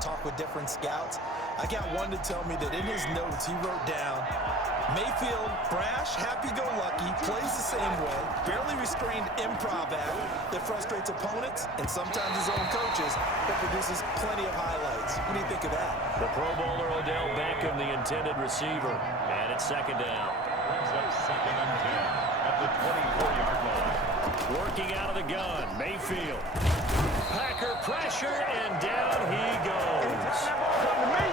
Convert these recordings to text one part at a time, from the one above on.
talk with different scouts. I got one to tell me that in his notes he wrote down, Mayfield, brash, happy-go-lucky, plays the same way, barely restrained improv act that frustrates opponents and sometimes his own coaches, but produces plenty of highlights. What do you think of that? The Pro Bowler Odell Beckham, the intended receiver, and it's second down. Brings up second and 10 at the 24-yard line. Working out of the gun, Mayfield. Packer pressure, and down he goes. Partner,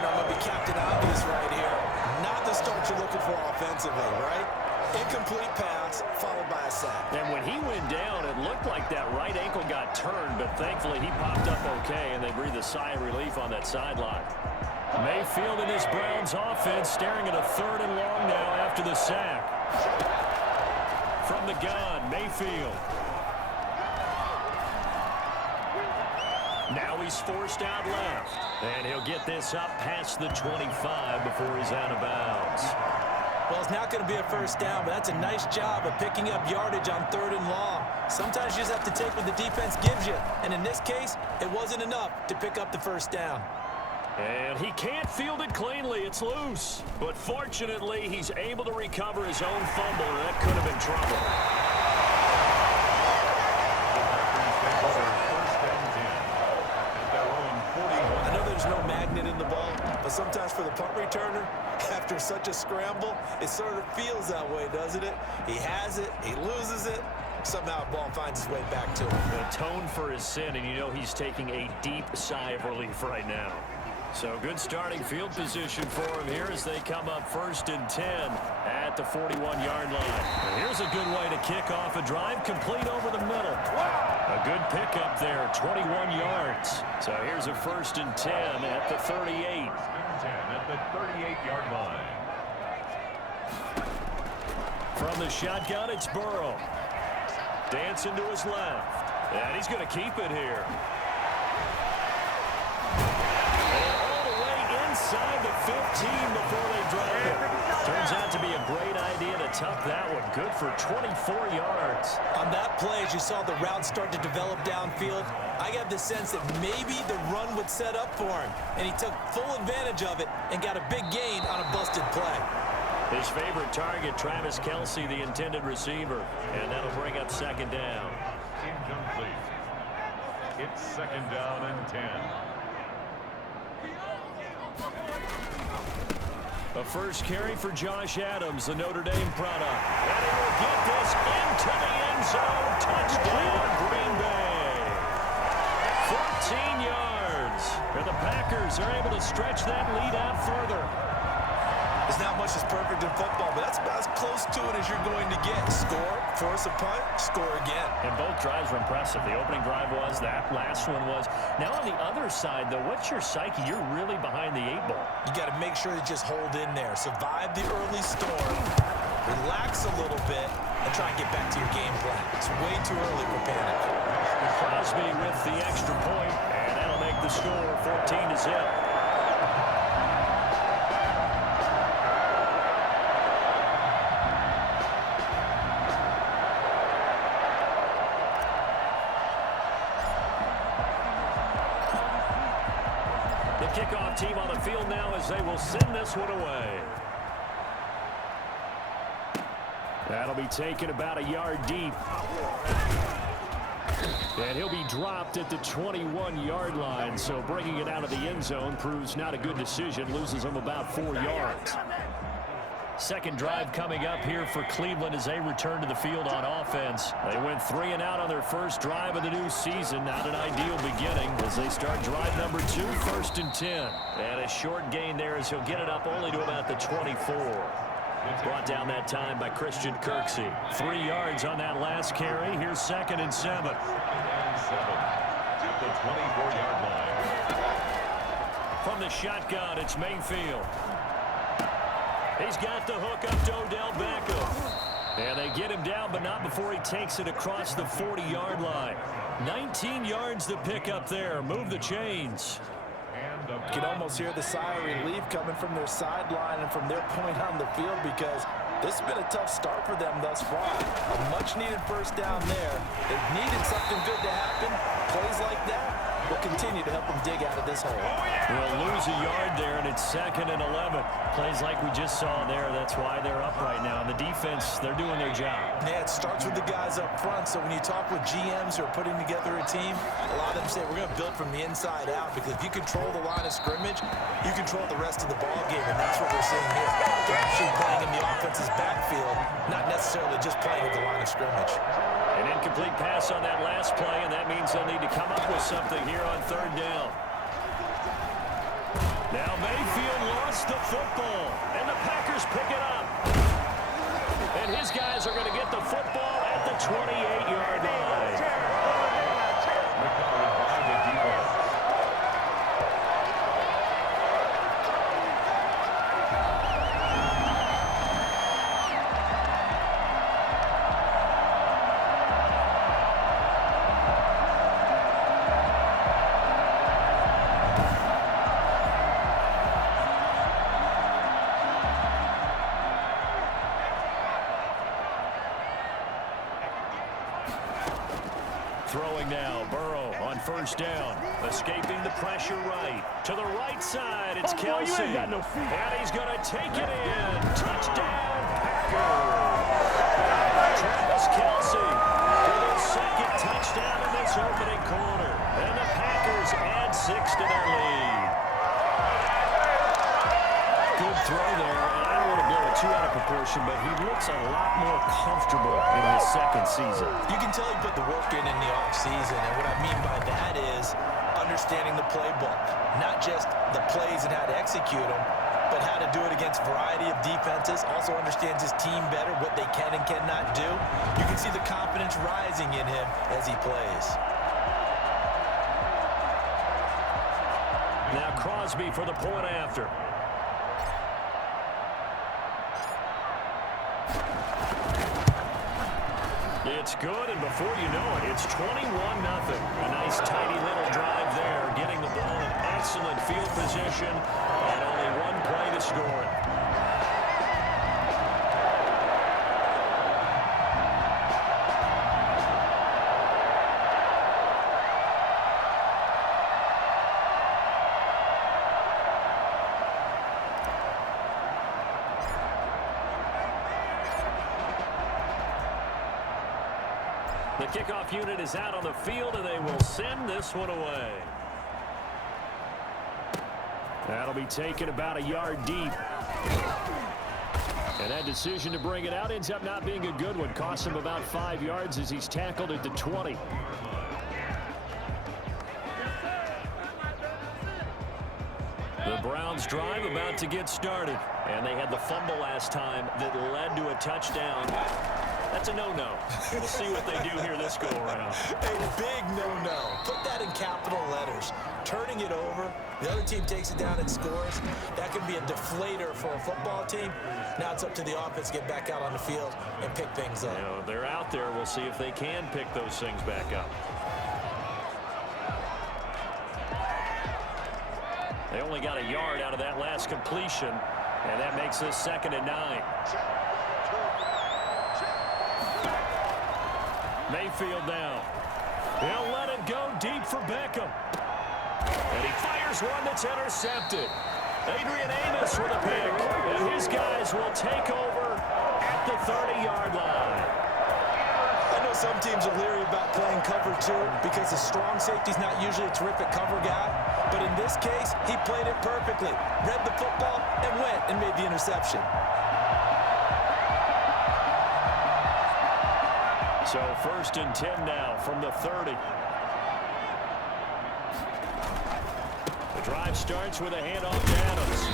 I'm going to be Captain Obvious right here. Not the start you're looking for offensively, right? Incomplete pass, followed by a sack. And when he went down, it looked like that right ankle got turned, but thankfully he popped up okay, and they breathed a sigh of relief on that sideline. Mayfield and his Browns offense staring at a 3rd and long now after the sack. From the gun, Mayfield. Now he's forced out left. And he'll get this up past the 25 before he's out of bounds. Well, it's not going to be a first down, but that's a nice job of picking up yardage on 3rd and long. Sometimes you just have to take what the defense gives you. And in this case, it wasn't enough to pick up the first down. And he can't field it cleanly. It's loose. But fortunately, he's able to recover his own fumble, and that could have been trouble. I know there's no magnet in the ball, but sometimes for the punt returner, after such a scramble, it sort of feels that way, doesn't it? He has it, he loses it, somehow the ball finds its way back to him. Atone for his sin, and you know he's taking a deep sigh of relief right now. So good starting field position for him here as they come up 1st and 10 at the 41-yard line. And here's a good way to kick off a drive, complete over the middle. A good pickup there, 21 yards. So here's a 1st and 10 at the 38. 10 at the 38-yard line. From the shotgun, it's Burrow. Dancing to his left. And he's going to keep it here. Inside the 15 before they drop it. Turns out to be a great idea to tuck that one. Good for 24 yards. On that play, as you saw the route start to develop downfield, I got the sense that maybe the run would set up for him. And he took full advantage of it and got a big gain on a busted play. His favorite target, Travis Kelce, the intended receiver. And that'll bring up second down. Incomplete. It's second down and 10. A first carry for Josh Adams, the Notre Dame product. And he will get this into the end zone. Touchdown, Green Bay. 14 yards. And the Packers are able to stretch that lead out further. There's not much that's perfect in football, but that's about as close to it as you're going to get. Score, force a punt, score again. And both drives were impressive. The opening drive was, that last one was. Now on the other side, though, what's your psyche? You're really behind the 8 ball. You got to make sure to just hold in there. Survive the early storm, relax a little bit, and try and get back to your game plan. It's way too early for panic. Crosby with the extra point, and that'll make the score 14-zip. Kickoff team on the field now as they will send this one away. That'll be taken about a yard deep. And he'll be dropped at the 21-yard line, so bringing it out of the end zone proves not a good decision, loses him about 4 yards. Second drive coming up here for Cleveland as they return to the field on offense. They went 3 and out on their first drive of the new season. Not an ideal beginning as they start drive number 2, 1st and 10. And a short gain there as he'll get it up only to about the 24. Brought down that time by Christian Kirksey. 3 yards on that last carry. Here's 2nd and 7. 2nd and 7 at the 24-yard line. From the shotgun, it's Mayfield. He's got the hook up to Odell Beckham. And they get him down, but not before he takes it across the 40-yard line. 19 yards to pick up there. Move the chains. You can almost hear the sigh of relief coming from their sideline and from their point on the field because this has been a tough start for them thus far. A much-needed first down there. They've needed something good to happen. Plays like that will continue. continue to help them dig out of this hole. We'll lose a yard there, and it's 2nd and 11. Plays like we just saw there. That's why they're up right now. And the defense, they're doing their job. Yeah, it starts with the guys up front. So when you talk with GMs who are putting together a team, a lot of them say we're going to build from the inside out, because if you control the line of scrimmage, you control the rest of the ball game, and that's what we're seeing here. They're actually playing in the offense's backfield, not necessarily just playing at the line of scrimmage. An incomplete pass on that last play, and that means they'll need to come up with something here on 3rd down. Now Mayfield lost the football, and the Packers pick it up. And his guys are going to get the football at the 28-yard line. Throwing now, Burrow on 1st down. Escaping the pressure right. To the right side, it's Kelsey. And he's going to take it in. Touchdown, Packers. Travis Kelsey with his 2nd touchdown in this opening quarter. And the Packers add 6 to their lead. Good throw there, and I don't want to blow it too out of proportion, but he looks a lot more comfortable in his 2nd season. You can tell he put the work in the offseason, and what I mean by that is understanding the playbook. Not just the plays and how to execute them, but how to do it against a variety of defenses. Also understands his team better, what they can and cannot do. You can see the confidence rising in him as he plays. Now Crosby for the point after. It's good, and before you know it, it's 21-0. A nice, tidy little drive there, getting the ball in excellent field position, and only one play to score it. The kickoff unit is out on the field, and they will send this one away. That'll be taken about a yard deep. And that decision to bring it out ends up not being a good one. Costs him about 5 yards as he's tackled at the 20. The Browns drive about to get started. And they had the fumble last time that led to a touchdown. That's a no-no. We'll see what they do here this go-around. A big no-no. Put that in capital letters. Turning it over, the other team takes it down and scores. That can be a deflator for a football team. Now it's up to the offense to get back out on the field and pick things up. You know, they're out there. We'll see if they can pick those things back up. They only got a yard out of that last completion, and that makes this 2nd and 9. Mayfield now. He'll let it go deep for Beckham. And he fires one that's intercepted. Adrian Amos with a pick. And his guys will take over at the 30-yard line. I know some teams are leery about playing cover 2 because the strong safety's not usually a terrific cover guy. But in this case, he played it perfectly. Read the football and went and made the interception. So 1st and 10 now from the 30. The drive starts with a handoff to Adams.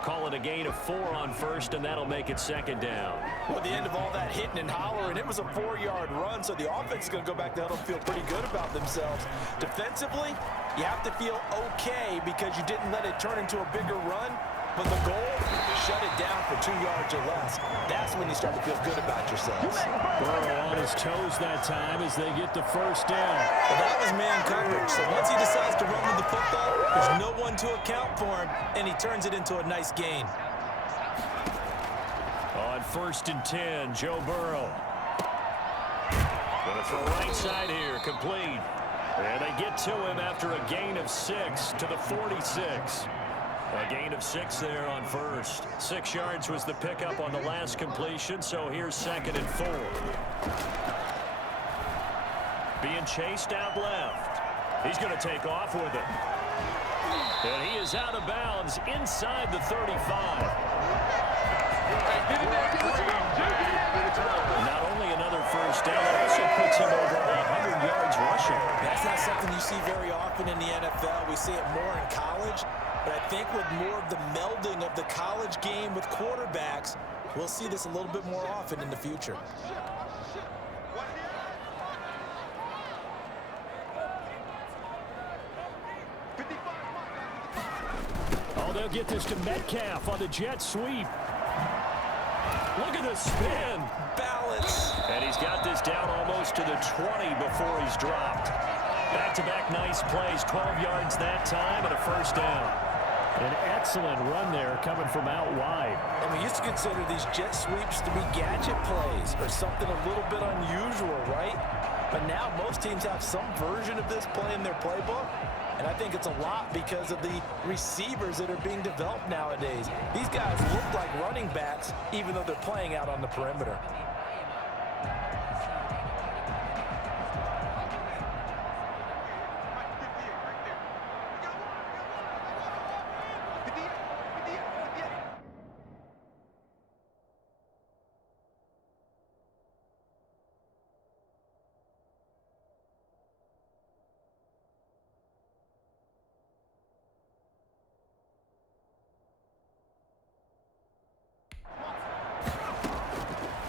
Call it a gain of 4 on 1st, and that'll make it 2nd down. Well, at the end of all that hitting and hollering, it was a 4-yard run, so the offense is going to go back to huddle and feel pretty good about themselves. Defensively, you have to feel okay because you didn't let it turn into a bigger run. But the goal, shut it down for 2 yards or less. That's when you start to feel good about yourselves. Burrow on his toes that time as they get the 1st down. Well, that was man coverage. So once he decides to run with the football, there's no one to account for him, and he turns it into a nice gain. On 1st and 10, Joe Burrow. Going to throw right side here, complete. And they get to him after a gain of 6 to the 46. A gain of 6 there on first. 6 yards was the pickup on the last completion, so here's 2nd and 4. Being chased out left. He's going to take off with it. And he is out of bounds inside the 35. Not only another first down, it also puts him over 100 yards rushing. That's not something you see very often in the NFL. We see it more in college. But I think with more of the melding of the college game with quarterbacks, we'll see this a little bit more often in the future. Oh, they'll get this to Metcalf on the jet sweep. Look at the spin. Balance. And he's got this down almost to the 20 before he's dropped. Back-to-back nice plays, 12 yards that time and a first down. An excellent run there coming from out wide. And we used to consider these jet sweeps to be gadget plays or something a little bit unusual, right? But now most teams have some version of this play in their playbook. And I think it's a lot because of the receivers that are being developed nowadays. These guys look like running backs even though they're playing out on the perimeter.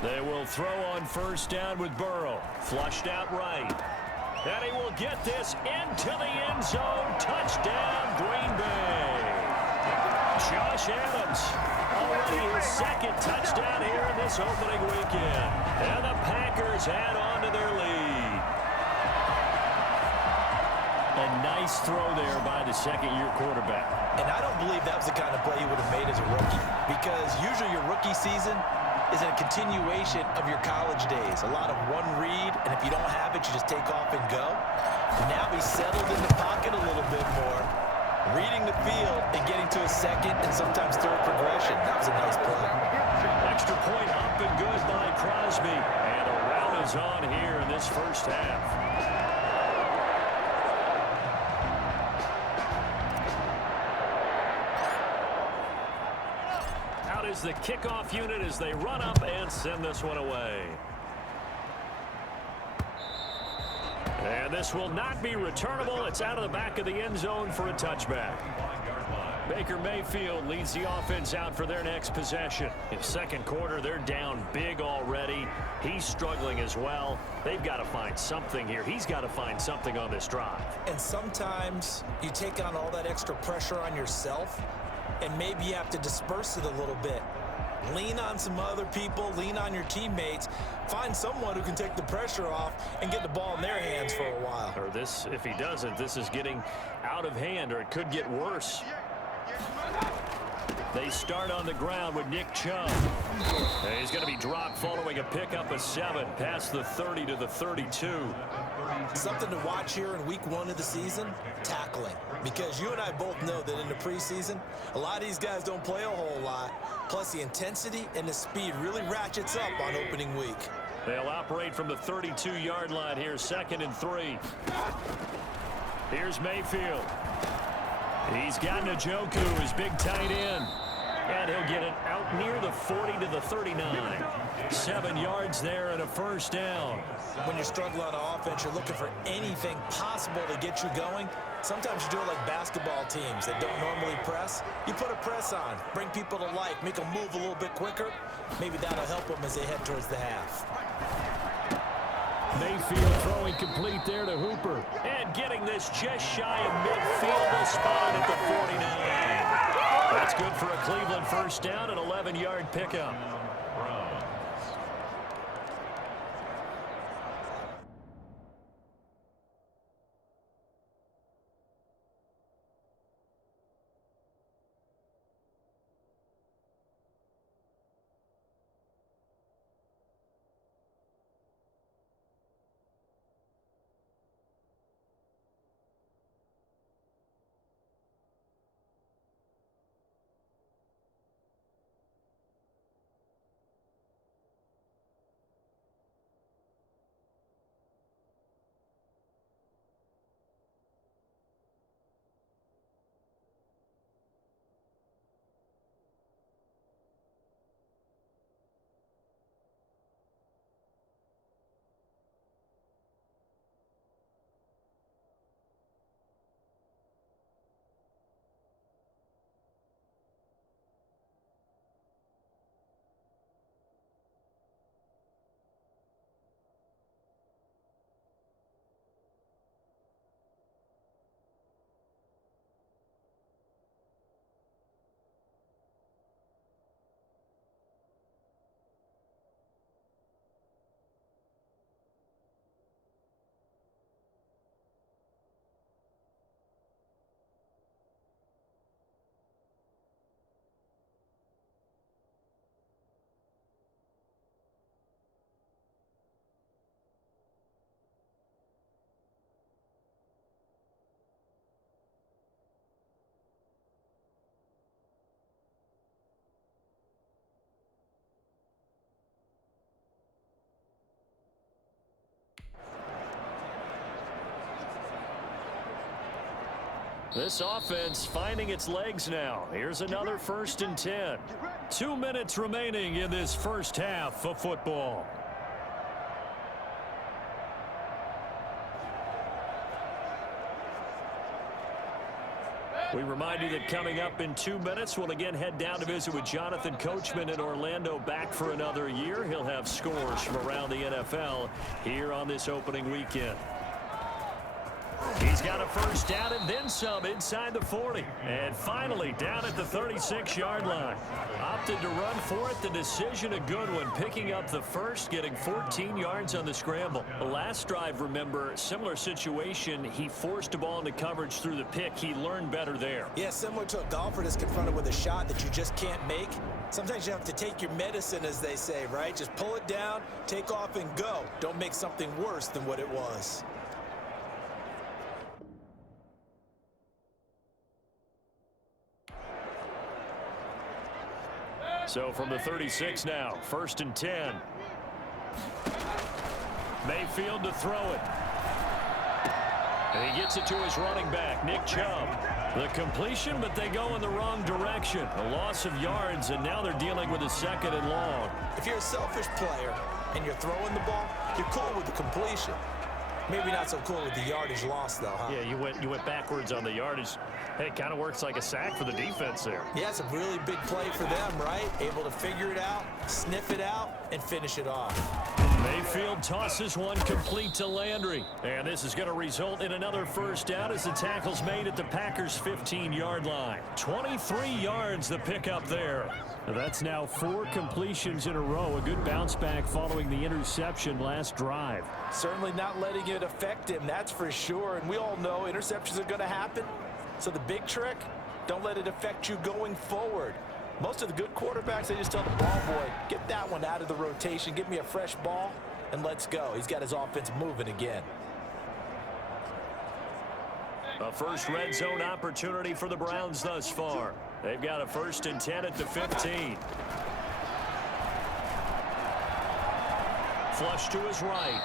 They will throw on first down with Burrow. Flushed out right. And he will get this into the end zone. Touchdown, Green Bay. Josh Adams, already his 2nd touchdown here in this opening weekend. And the Packers add on to their lead. A nice throw there by the 2nd-year quarterback. And I don't believe that was the kind of play he would have made as a rookie, because usually your rookie season is a continuation of your college days. A lot of one read, and if you don't have it, you just take off and go. Now he's settled in the pocket a little bit more, reading the field and getting to a 2nd and sometimes 3rd progression. That was a nice play. Extra point up and good by Crosby. And a rout is on here in this first half. Is the kickoff unit as they run up and send this one away. And this will not be returnable. It's out of the back of the end zone for a touchback. Baker Mayfield leads the offense out for their next possession. In 2nd quarter, they're down big already. He's struggling as well. They've got to find something here. He's got to find something on this drive. And sometimes you take on all that extra pressure on yourself, and maybe you have to disperse it a little bit. Lean on some other people, lean on your teammates, find someone who can take the pressure off and get the ball in their hands for a while. Or this, if he doesn't, this is getting out of hand, or it could get worse. They start on the ground with Nick Chubb. And he's going to be dropped following a pickup of 7 past the 30 to the 32. Something to watch here in week 1 of the season, tackling. Because you and I both know that in the preseason, a lot of these guys don't play a whole lot. Plus the intensity and the speed really ratchets up on opening week. They'll operate from the 32-yard line here, 2nd and 3. Here's Mayfield. He's got Njoku, his big tight end. And he'll get it out near the 40 to the 39. 7 yards there and a first down. When you're struggling on offense, you're looking for anything possible to get you going. Sometimes you do it like basketball teams that don't normally press. You put a press on, bring people to life, make them move a little bit quicker. Maybe that'll help them as they head towards the half. Mayfield throwing complete there to Hooper. And getting this just shy of midfield, spotted at the 49. That's good for a Cleveland first down, an 11-yard pickup. This offense finding its legs now. Here's another 1st and 10. 2 minutes remaining in this first half of football. We remind you that coming up in 2 minutes, we'll again head down to visit with Jonathan Coachman in Orlando, back for another year. He'll have scores from around the NFL here on this opening weekend. He's got a first down and then some inside the 40. And finally down at the 36-yard line. Opted to run for it. The decision a good one. Picking up the first, getting 14 yards on the scramble. The last drive, remember, similar situation. He forced a ball into coverage through the pick. He learned better there. Yeah, similar to a golfer that's confronted with a shot that you just can't make. Sometimes you have to take your medicine, as they say, right? Just pull it down, take off, and go. Don't make something worse than what it was. So from the 36 now, 1st and 10. Mayfield to throw it. And he gets it to his running back, Nick Chubb. The completion, but they go in the wrong direction. A loss of yards, and now they're dealing with a 2nd and long. If you're a selfish player and you're throwing the ball, you're cool with the completion. Maybe not so cool with the yardage loss, though, huh? Yeah, you went backwards on the yardage. Hey, it kind of works like a sack for the defense there. Yeah, it's a really big play for them, right? Able to figure it out, sniff it out, and finish it off. Mayfield tosses one complete to Landry. And this is going to result in another first down as the tackle's made at the Packers' 15-yard line. 23 yards the pickup there. That's now 4 completions in a row. A good bounce back following the interception last drive. Certainly not letting it affect him, that's for sure. And we all know interceptions are going to happen. So the big trick, don't let it affect you going forward. Most of the good quarterbacks, they just tell the ball boy, get that one out of the rotation, give me a fresh ball, and let's go. He's got his offense moving again. A first red zone opportunity for the Browns thus far. They've got a 1st and 10 at the 15. Flush to his right.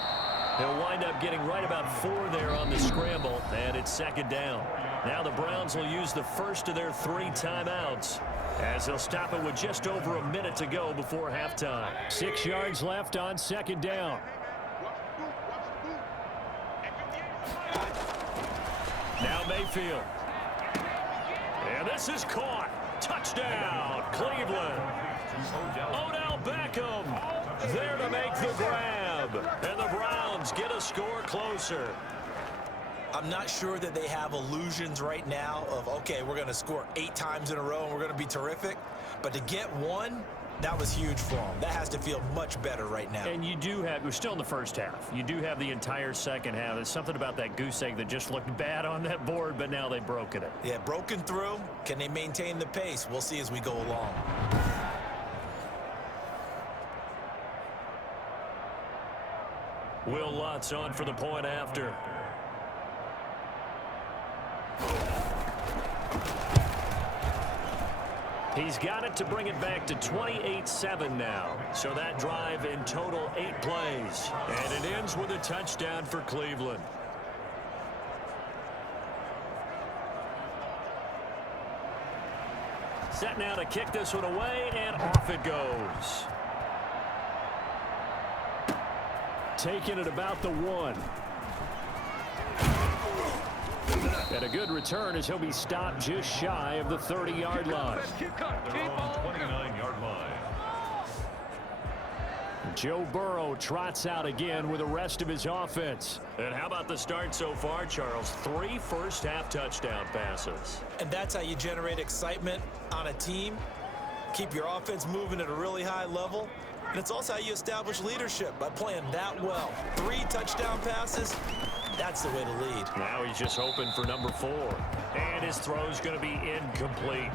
He'll wind up getting right about 4 there on the scramble, and it's 2nd down. Now the Browns will use the first of their 3 timeouts as they'll stop it with just over a minute to go before halftime. 6 yards left on 2nd down. Now Mayfield. And this is caught. Touchdown, Cleveland. Odell Beckham there to make the grab. And the Browns get a score closer. I'm not sure that they have illusions right now of, okay, we're going to score 8 times in a row and we're going to be terrific. But to get one, that was huge for them. That has to feel much better right now. And you do have, we're still in the first half. You do have the entire second half. There's something about that goose egg that just looked bad on that board, but now they've broken it. Yeah, broken through. Can they maintain the pace? We'll see as we go along. Will Lutz on for the point after. He's got it to bring it back to 28-7 now. So that drive in total 8 plays. And it ends with a touchdown for Cleveland. Set now to kick this one away, and off it goes. Taking it about the 1. And a good return as he'll be stopped just shy of the 30-yard line. They're on 29-yard line. Joe Burrow trots out again with the rest of his offense. And how about the start so far, Charles? 3 first-half touchdown passes. And that's how you generate excitement on a team. Keep your offense moving at a really high level. And it's also how you establish leadership, by playing that well. 3 touchdown passes. That's the way to lead. Now he's just hoping for number 4. And his throw's going to be incomplete.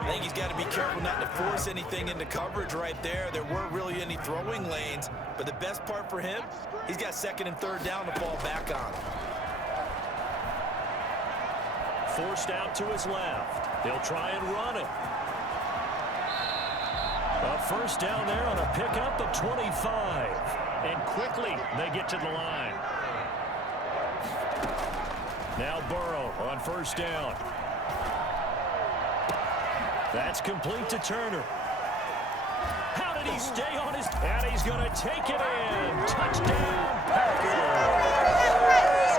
I think he's got to be careful not to force anything into coverage right there. There weren't really any throwing lanes. But the best part for him, he's got 2nd and 3rd down to fall back on. Forced out to his left. They'll try and run it. A first down there on a pickup of 25. And quickly they get to the line. Now Burrow on first down. That's complete to Turner. How did he stay on his... And he's going to take it in. Touchdown, Packers.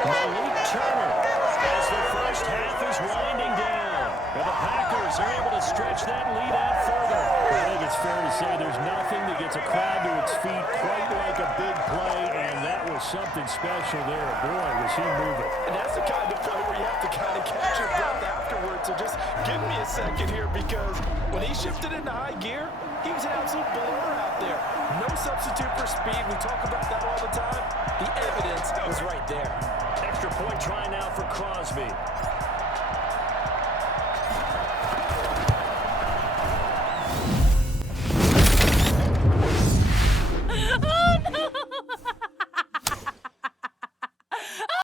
Malik Turner as the first half is winding down. And the Packers are able to stretch that lead out further. I think it's fair to say there's nothing that gets a crowd to its feet quite like a big play, and that was something special there. Boy, was he moving. And that's the kind of play where you have to kind of catch your breath afterwards. So just give me a second here, because when he shifted into high gear, he was an absolute blower out there. No substitute for speed. We talk about that all the time. The evidence was right there. Extra point try now for Crosby.